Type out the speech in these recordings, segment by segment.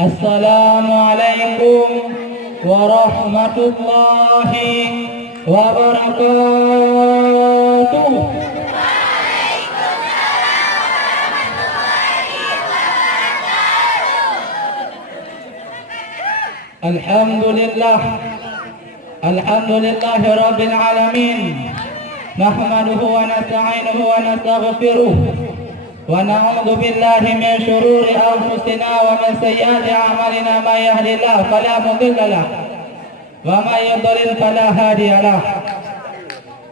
Assalamualaikum warahmatullahi wabarakatuh. Alhamdulillah, alhamdulillahi rabbil alamin. Nahmaduhu wa nasta'inuhu wa nastaghfiruh wa na'udzu billahi min shururi anfusina wa min sayyiati a'malina. May yahdihillahu fala mudilla lahu wa may yudlil fala hadiya lahu.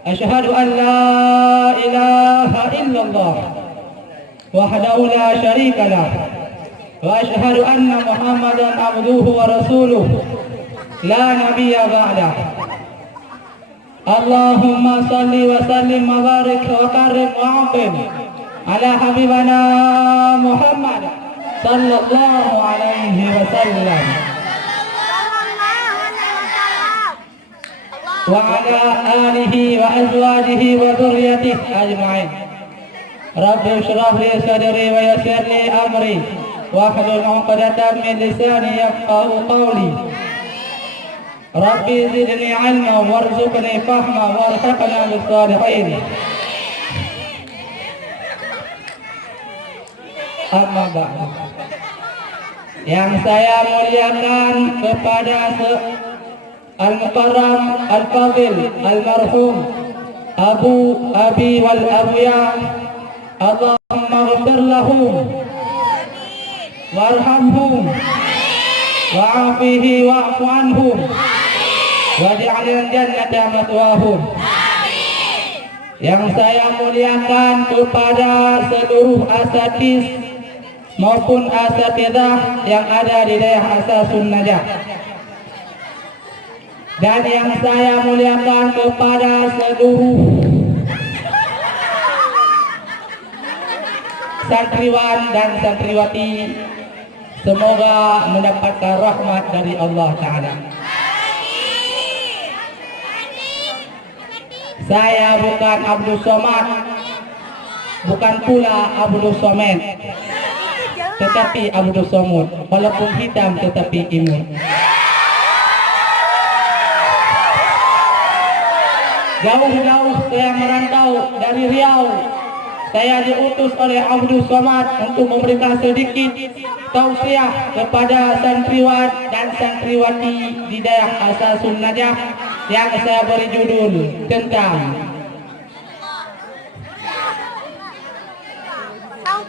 Asyhadu an la ilaha illallah wahdahu la syarika lahu wa asyhadu anna Muhammadan abduhu wa rasuluh la nabiyya ba'dah. Allahumma salli wa sallim wa barik wa karim wa a'zim ala habibana Muhammad sallallahu alaihi wasallam wa ala alihi wa azwajihi wa dhurriyyatihi ajma'in. Rabbi ishrah li sadri wa yassir li amri wahlul 'uqdatam min lisani yafqahu qawli. Rabbi zidni 'ilma warzuqni fahma warzuqna bis-shalihin. Amma ba'du. Yang saya muliakan kepada Al-Mukarram Al-Fadil Al-Marhum Abu Abi wal Abuya, Allahumma ghfir lahum warhamhum wa'afihi wa'fu anhum waj'alil jannata mathwahum. Yang saya muliakan kepada seluruh asatiz maupun asatidzah yang ada di daerah Asasun Najah, dan yang saya muliakan kepada seluruh santriwan dan santriwati, semoga mendapatkan rahmat dari Allah Ta'ala. Saya bukan Abdul Somad, bukan pula Abdul Somad, tetapi Abdul Somud, walaupun hitam tetapi imun. Jauh-jauh saya merantau dari Riau. Saya diutus oleh Abdul Somad untuk memberikan sedikit tausiah kepada santriwan dan santriwati di daerah Asasun Najah, yang saya beri judul tentang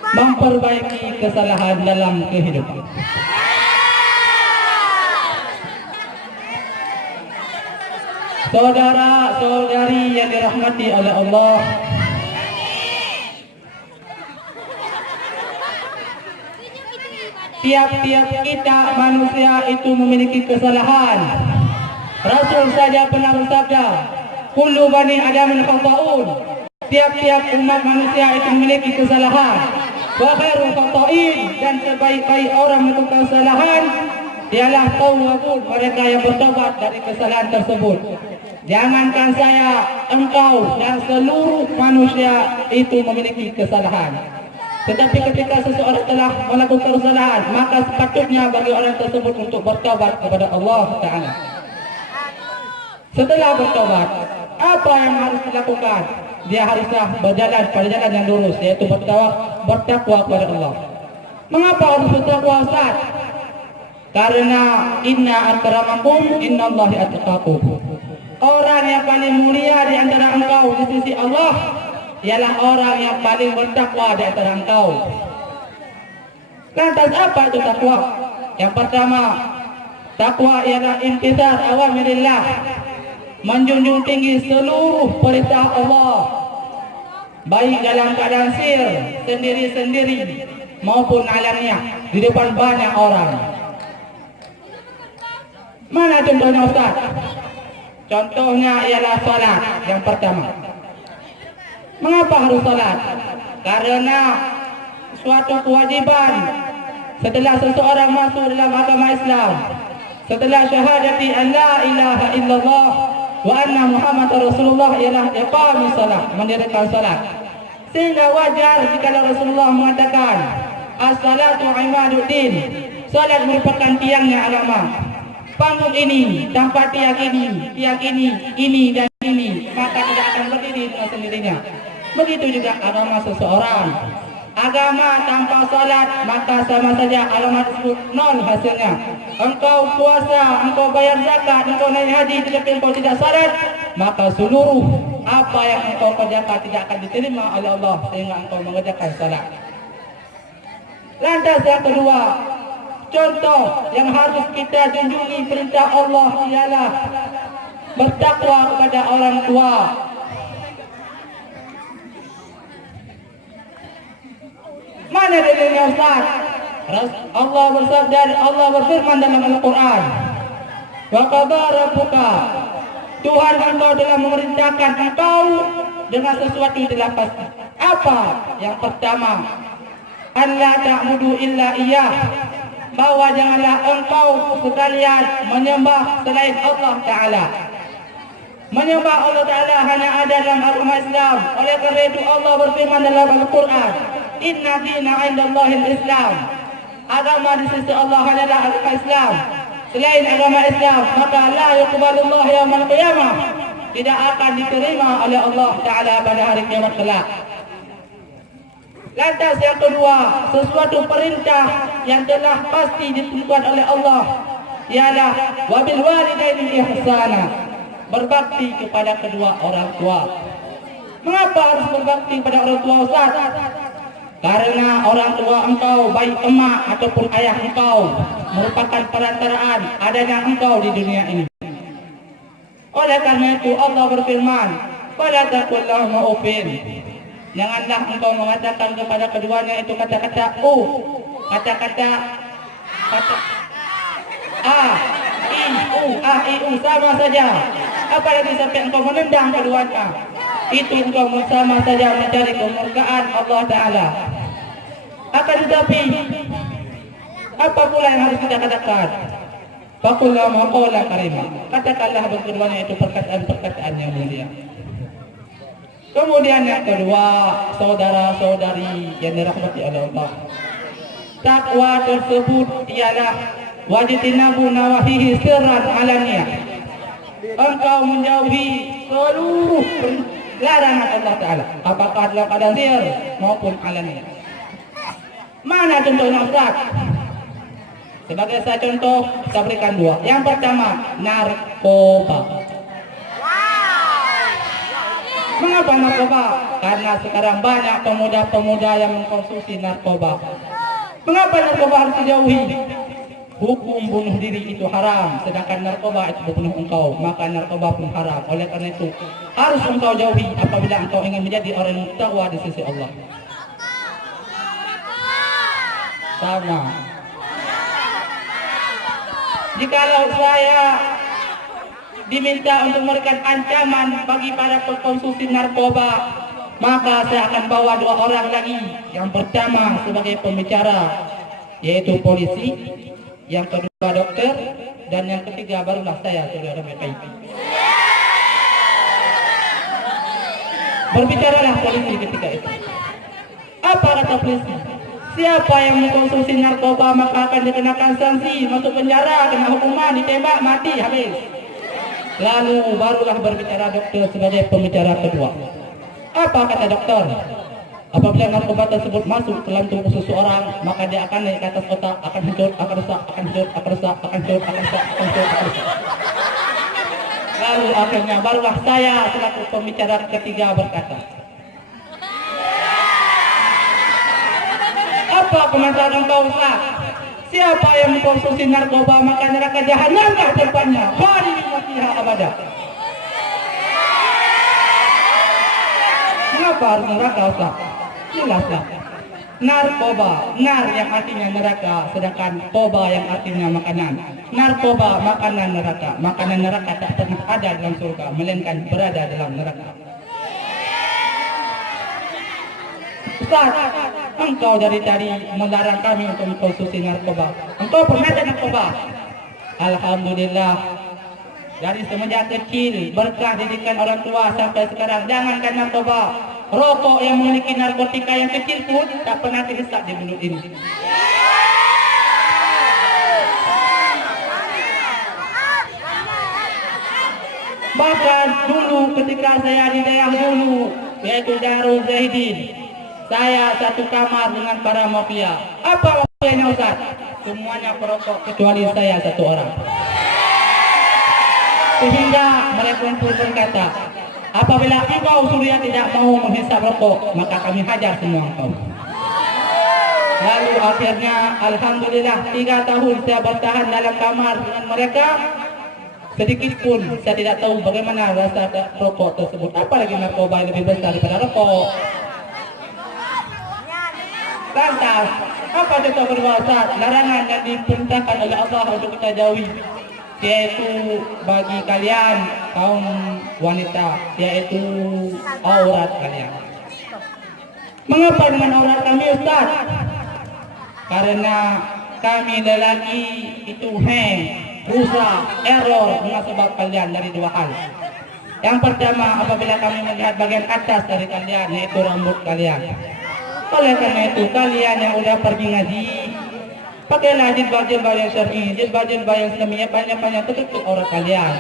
memperbaiki kesalahan dalam kehidupan. Saudara-saudari yang dirahmati oleh Allah, tiap-tiap kita manusia itu memiliki kesalahan. Rasul saja pernah bersabda, kullu bani adamin khata'un. Tiap-tiap umat manusia itu memiliki kesalahan. Wa khairul khata'in, dan sebaik-baik orang melakukan kesalahan ialah tawwabun, mereka yang bertobat dari kesalahan tersebut. Jangankan saya, engkau dan seluruh manusia itu memiliki kesalahan. Tetapi ketika seseorang telah melakukan kesalahan, maka sepatutnya bagi orang tersebut untuk bertobat kepada Allah Ta'ala. Setelah bertobat, apa yang harus dilakukan? Dia haruslah berjalan pada jalan yang lurus, yaitu bertakwa kepada Allah. Mengapa harus bertakwa, Ustaz? Karena inna akramakum innallahi atqakum. Orang yang paling mulia di antara engkau di sisi Allah ialah orang yang paling bertakwa di antara engkau. Lantas apa itu takwa? Yang pertama, takwa ialah imtithal awamirillah, menjunjung tinggi seluruh perintah Allah, baik dalam keadaan sir, sendiri-sendiri maupun alamiah, di depan banyak orang. Mana contohnya, Ustaz? Contohnya ialah salat yang pertama. Mengapa harus salat? Karena suatu kewajiban setelah seseorang masuk dalam agama Islam, setelah syahadati an la ilaha illallah wa anna Muhammad Rasulullah, ialah iqamis salat, mendirikan salat. Sehingga wajar jika Rasulullah mengatakan as-salatu imaduddin, Salat merupakan tiangnya agama. Panggung ini, tanpa tiang ini dan ini, maka tidak akan berdiri dengan sendirinya. Begitu juga agama seseorang. Agama tanpa salat, maka sama saja agama tersebut nol hasilnya. Engkau puasa, engkau bayar zakat, engkau naik haji, tetapi engkau tidak salat, maka seluruh apa yang engkau kerjakan tidak akan diterima oleh Allah sehingga engkau mengerjakan salat. Lantas yang kedua, contoh yang harus kita junjungi perintah Allah ialah bertakwa kepada orang tua. Mana dalilnya Ustaz? Allah bersabda, Allah berfirman dalam Al-Quran, wa qadha rabbuka, Tuhan engkau telah memerintahkan engkau dengan sesuatu yang telah pasti. Apa? Yang pertama, alla ta'budu illa iyyah, bahwa janganlah engkau sekalian menyembah selain Allah Ta'ala. Menyembah Allah Ta'ala hanya ada dalam agama Islam. Oleh kerana itu Allah berfirman dalam Al-Quran, inna dina indallahil Islam, agama di sisi Allah adalah agama Islam. Selain agama Islam, maka la yuqbalullah yaumal qiyamah, tidak akan diterima oleh Allah Ta'ala pada hari kiamat kelak. Lantas yang kedua, sesuatu perintah yang telah pasti ditentukan oleh Allah ialah wabil walidaini ihsana, berbakti kepada kedua orang tua. Mengapa harus berbakti kepada orang tua, Ustaz? Karena orang tua engkau, baik emak ataupun ayah engkau, merupakan perantaraan adanya engkau di dunia ini. Oleh karena itu Allah berfirman, fala taqul lahum uffin, janganlah engkau mengatakan kepada keduanya itu kata-kata kata-kata sama saja. Apalagi sampai engkau menendang keduanya, itu engkau sama saja mencari kemurkaan Allah Ta'ala. Akan tetapi apa pula yang harus kita katakan? Faqul lahum qawlan karima, katakanlah berkeduanya itu perkataan-perkataan yang mulia. Kemudian yang kedua, saudara-saudari yang dirahmati oleh Allah, takwa tersebut ialah wajtinabu nawahihi sirran alaniyah, engkau menjauhi seluruh larangan Allah Ta'ala, apakah dalam keadaan sir maupun alaniyah. Mana contohnya Ustaz? Sebagai saya contoh, saya berikan dua. Yang pertama, narkoba. Mengapa narkoba? Karena sekarang banyak pemuda-pemuda yang mengkonsumsi narkoba. Mengapa narkoba harus dijauhi? Hukum bunuh diri itu haram, sedangkan narkoba itu membunuh engkau, maka narkoba pun haram. Oleh karena itu harus engkau jauhi apabila engkau ingin menjadi orang yang takwa di sisi Allah. Sama. Jikalau saya diminta untuk memberikan ancaman bagi para pengkonsumsi narkoba, maka saya akan bawa dua orang lagi. Yang pertama sebagai pembicara, yaitu polisi. Yang kedua dokter. Dan yang ketiga barulah saya, saudara BPI. Berbicaralah polisi ketika itu. Apa kata polisi? Siapa yang mengkonsumsi narkoba maka akan dikenakan sanksi, masuk penjara, kena hukuman, ditembak, mati, habis. Lalu barulah berbicara dokter sebagai pembicara kedua. Apa kata dokter? Apabila narkoba tersebut masuk dalam tubuh seseorang, maka dia akan naik ke atas otak, akan hancur, akan rusak, akan hancur, akan rusak, akan hancur, akan rusak, akan hancur, akan rusak. Lalu akhirnya barulah saya selaku pembicara ketiga berkata, apa komentar engkau Ustaz? Siapa yang mengkonsumsi narkoba maka neraka jahanamlah tempatnya, khalidina fiha abada. Mengapa harus neraka Ustaz? Jelaslah. Narkoba, nar yang artinya neraka, sedangkan toba yang artinya makanan. Narkoba makanan neraka. Makanan neraka tak pernah ada dalam surga, melainkan berada dalam neraka. Ustaz, engkau dari tadi melarang kami untuk mengkonsumsi narkoba. Engkau pernah ada narkoba? Alhamdulillah. Dari semenjak kecil, berkah didikan orang tua sampai sekarang, jangankan narkoba, rokok yang memiliki narkotika yang kecil pun tak pernah dihisap di mulut ini. dulu ketika saya di daerah dulu, yaitu Darul Zahidin, saya satu kamar dengan para mafia. Apa mafianya Ustaz? Semuanya perokok kecuali saya satu orang. Sehingga mereka pun berkata, apabila engkau Surya tidak mau menghisap rokok, maka kami hajar semua engkau. Lalu akhirnya Alhamdulillah 3 tahun saya bertahan dalam kamar dengan mereka. Sedikit pun saya tidak tahu bagaimana rasa rokok tersebut. Apalagi narkoba yang lebih besar daripada rokok. Lantas, apa kita berwasa? Larangan yang diperintahkan oleh Allah untuk kita jauhi, yaitu bagi kalian kaum wanita, yaitu aurat kalian. Mengapa dengan aurat kami Ustaz? Karena kami lelaki itu rusak, error dengan sebab kalian dari 2 hal. Yang pertama, apabila kami melihat bagian atas dari kalian, yaitu rambut kalian. Oleh karena itu, kalian yang udah pergi ngaji, pakailah jilbab-jilbab yang syar'i, jilbab-jilbab yang Islamiyah, banyak-banyak tutup aurat kalian.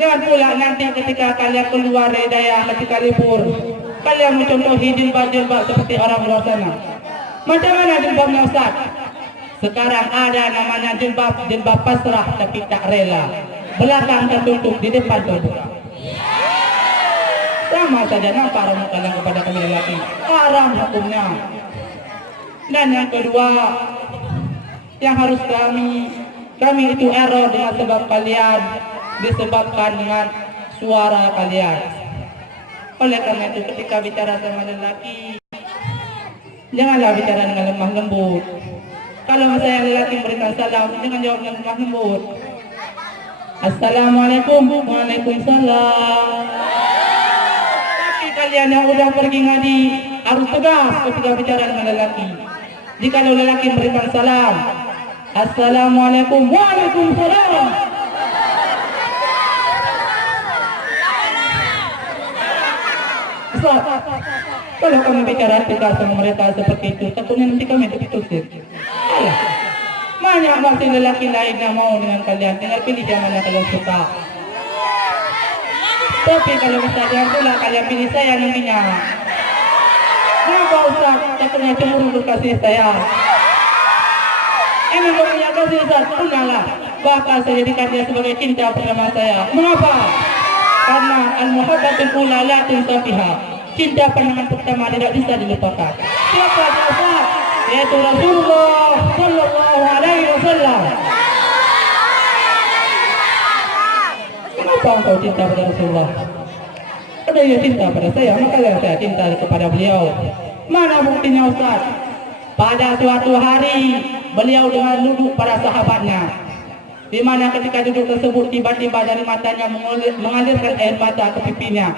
Jangan pula nanti ketika kalian keluar dari daerah ketika libur, kalian mencontohi jilbab-jilbab seperti orang luar sana. Macam mana jilbabnya Ustaz? Sekarang ada namanya jilbab pasrah tapi tak rela. Belakang tertutup, di depan terbuka. Sama saja nampak rambut kalian kepada kami lelaki. Haram hukumnya. Dan yang kedua, yang harus kami itu error dengan sebab kalian, disebabkan dengan suara kalian. Oleh karena itu ketika bicara sama lelaki, janganlah bicara dengan lemah lembut. Kalau saya lelaki berikan salam, jangan jawab dengan lemah lembut. Assalamualaikum. Waalaikumsalam. Tapi kalian yang udah pergi ngaji harus tegas ketika bicara dengan lelaki. Jika lelaki berikan salam, Assalamualaikum. Waalaikumsalam. Ustaz, kalau kami bicara tegas sama mereka seperti itu, takutnya nanti kami ditusir. Alah, banyak masih lelaki lain yang mau dengan kalian. Tinggal pilih yang mana kalian suka. Tapi kalau misalnya pula kalian pilih saya nantinya, kenapa Ustaz? Takutnya cemburu berkasih saya. Ini punya kasih Ustaz, punyalah. Bahkan saya jadikan dia sebagai cinta pertama saya. Mengapa? Karena al-muhabbatul ula la tunsafiha. Cinta pandangan pertama tidak bisa dilupakan. Siapa dia? Yaitu Rasulullah sallallahu alaihi wasallam. Kenapa engkau cinta pada Rasulullah? Ada yang cinta pada saya, maka saya cinta kepada beliau. Mana buktinya Ustaz? Pada suatu hari beliau dengan duduk para sahabatnya, di mana ketika duduk tersebut tiba-tiba dari matanya mengalirkan air mata ke pipinya.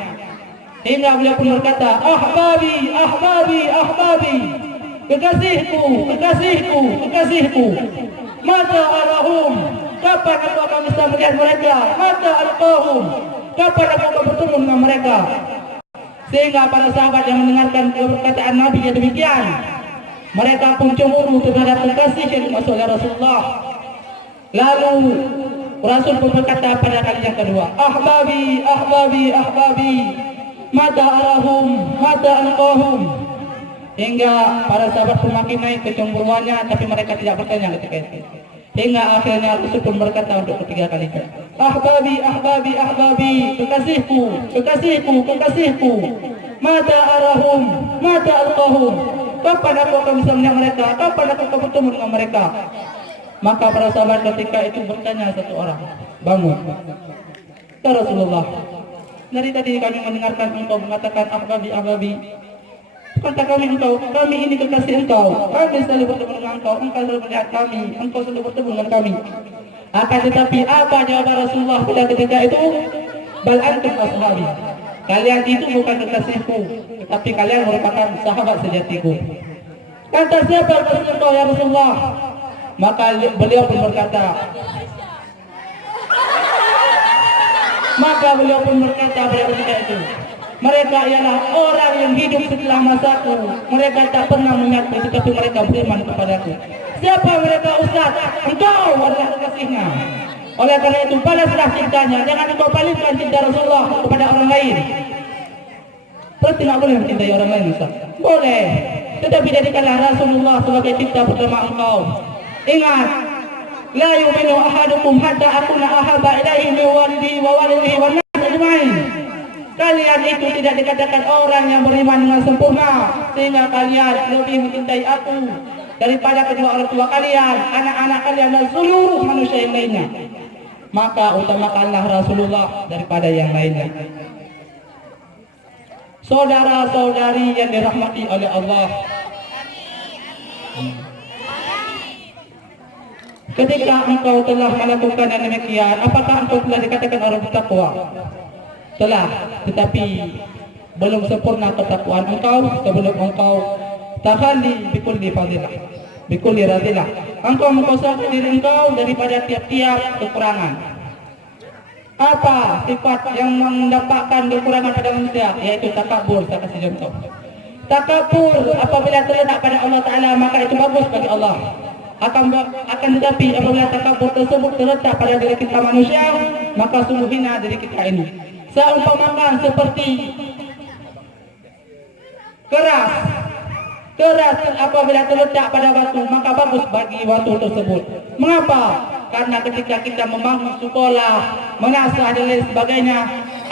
Hingga beliau pun berkata, ahbabi, ahbabi, ahbabi, kekasihku, kekasihku, kekasihku. Mata arahum, kapan aku akan bisa melihat mereka? Mata alqahum, kapan aku akan bertemu dengan mereka? Sehingga para sahabat yang mendengarkan perkataan Nabi yang demikian, mereka pun cemburu terhadap kekasih yang dimaksud oleh Rasulullah. Lalu Rasul pun berkata pada kali yang kedua, ahbabi, ahbabi, ahbabi, mata arahum, mata alqahum. Hingga para sahabat pun makin naik kecemburuannya, tapi mereka tidak bertanya ketika itu. Hingga akhirnya Rasul pun berkata untuk ketiga kalinya, ahbabi, ahbabi, ahbabi, kekasihku, kekasihku, kekasihku, mata arahum, mata alqahum. Kapan aku akan bisa melihat mereka? Kapan aku akan bertemu dengan mereka? Maka para sahabat ketika itu bertanya satu orang, bangun. Ya Rasulullah, dari tadi kami mendengarkan engkau mengatakan ahbabi, ahbabi. Kata kami engkau, kami ini kekasih engkau. Kami selalu bertemu dengan engkau, engkau selalu melihat kami, engkau selalu bertemu dengan kami. Akan tetapi apa jawaban Rasulullah pada ketika itu? Bal antum ashabi. Kalian itu bukan kekasihku, tapi kalian merupakan sahabat sejatiku. Kata siapa kekasih engkau ya Rasulullah? Maka beliau pun berkata, pada ketika itu, mereka ialah orang yang hidup setelah masaku. Mereka tak pernah melihatku, tetapi mereka beriman kepadaku. Siapa mereka Ustaz? Engkau adalah kekasihnya. Oleh karena itu balaslah cintanya. Jangan engkau palingkan cinta Rasulullah kepada orang lain. Berarti tidak boleh mencintai orang lain, Ustaz? Boleh. Tetapi jadikanlah Rasulullah sebagai cinta pertama engkau. Ingat, la yu'minu ahadukum hatta akuna ahabba ilaihi min walidihi wa walidihi wan nas ajma'in. Kalian itu tidak dikatakan orang yang beriman dengan sempurna sehingga kalian lebih mencintai aku daripada kedua orang tua kalian, anak-anak kalian dan seluruh manusia yang lainnya. Maka utamakanlah Rasulullah daripada yang lainnya. Saudara-saudari yang dirahmati oleh Allah, ketika engkau telah melakukan yang demikian, apakah engkau telah dikatakan orang bertakwa? Telah, tetapi belum sempurna ketakwaan engkau sebelum engkau tahalli bikulli fadilah, bikulli radilah. Engkau mengkosongkan diri engkau daripada tiap-tiap kekurangan. Apa sifat yang mendapatkan kekurangan pada manusia? Yaitu takabur. Saya kasih contoh. Takabur apabila terletak pada Allah Ta'ala, maka itu bagus bagi Allah. Akan tetapi apabila takabur tersebut terletak pada diri kita manusia, maka sungguh hina diri kita ini. Seumpamakan seperti keras apabila terletak pada batu, maka bagus bagi batu tersebut. Mengapa? Karena ketika kita membangun sekolah, menasah dan lain sebagainya,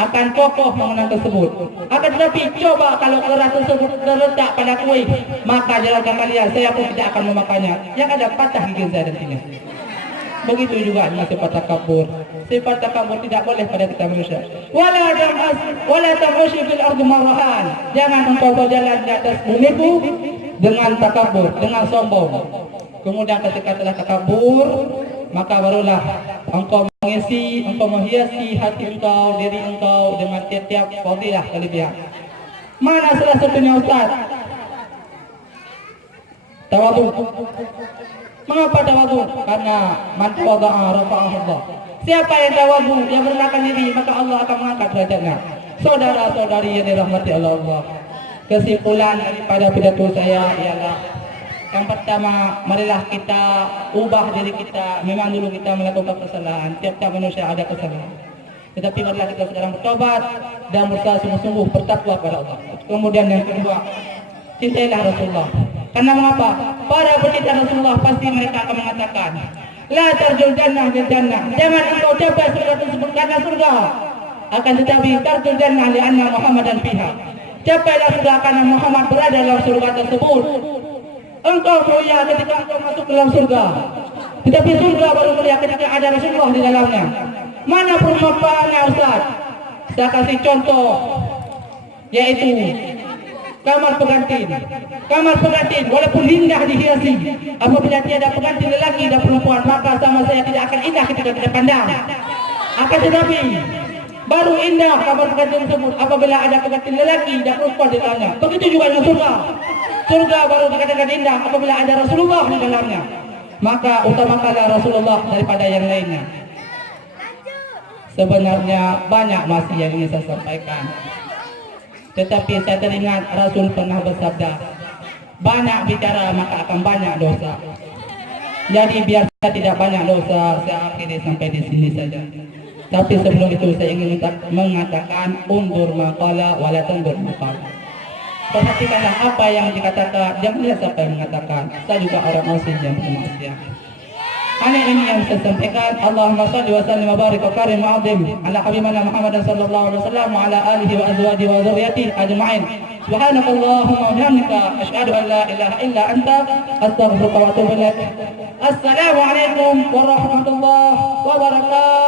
akan kokoh bangunan tersebut. Akan tetapi coba kalau keras tersebut terletak pada kuih, maka jalankan kalian, saya pun tidak akan memakannya. Yang ada patah gigi saya dan sini. Begitu juga dengan sifat takabur. Sifat takabur tidak boleh pada kita manusia. Wala tamshi fil ardi marahan. Jangan engkau berjalan di atas bumiku dengan takabur, dengan sombong. Kemudian ketika telah takabur, maka barulah engkau menghiasi hati engkau, diri engkau dengan tiap-tiap fadilah kelebihan. Mana salah satunya, Ustaz? Tawadhu. Mengapa tawadhu? Karena man tawadha'a rafa'ahu Allah. Siapa yang tawadhu, yang merendahkan diri, maka Allah akan mengangkat derajatnya. Saudara-saudari yang dirahmati Allah, kesimpulan daripada pidato saya ialah yang pertama, marilah kita ubah diri kita. Memang dulu kita melakukan kesalahan, tiap-tiap manusia ada kesalahan. Tetapi marilah kita sekarang bertobat dan berusaha sungguh-sungguh bertakwa kepada Allah. Kemudian yang kedua, cintailah Rasulullah. Karena mengapa? Para pecinta Rasulullah pasti mereka akan mengatakan, la tarjul jannah bil jannah. Jangan engkau capai surga tersebut karena surga. Akan tetapi tarjul jannah li anna Muhammadan fiha. Capailah surga karena Muhammad berada dalam surga tersebut. Engkau mulia ketika engkau masuk ke dalam surga, tetapi surga baru mulia ketika ada Rasulullah di dalamnya. Mana perumpamannya, Ustaz? Saya kasih contoh, yaitu kamar pengantin. Kamar pengantin walaupun indah dihiasi, apabila tiada pengantin lelaki dan perempuan, maka sama saya tidak akan indah ketika kita pandang. Akan tetapi baru indah kamar pengantin tersebut apabila ada pengantin lelaki dan perempuan di dalamnya. Begitu juga dengan surga. Surga baru dikatakan indah apabila ada Rasulullah di dalamnya. Maka utamakanlah Rasulullah daripada yang lainnya. Sebenarnya banyak masih yang ingin saya sampaikan, tetapi saya teringat Rasul pernah bersabda, banyak bicara maka akan banyak dosa. Jadi biar saya tidak banyak dosa, saya akhiri sampai di sini saja. Tapi sebelum itu saya ingin mengatakan undur maqala wala tandur maqala. Perhatikanlah apa yang dikatakan, jangan lihat siapa yang mengatakan. Saya juga orang muslim yang bermaksiat. Ini yang saya sampaikan. Allahumma salli wa sallim wa barik wa karim wa azim ala habibina Muhammadin sallallahu alaihi wasallam wa ala alihi wa azwajihi wa dzurriyyatihi ajma'in. Subhanakallahumma wa bihamdika asyhadu an la ilaha illa anta astaghfiruka wa atubu ilaik. Assalamu alaikum warahmatullahi wabarakatuh.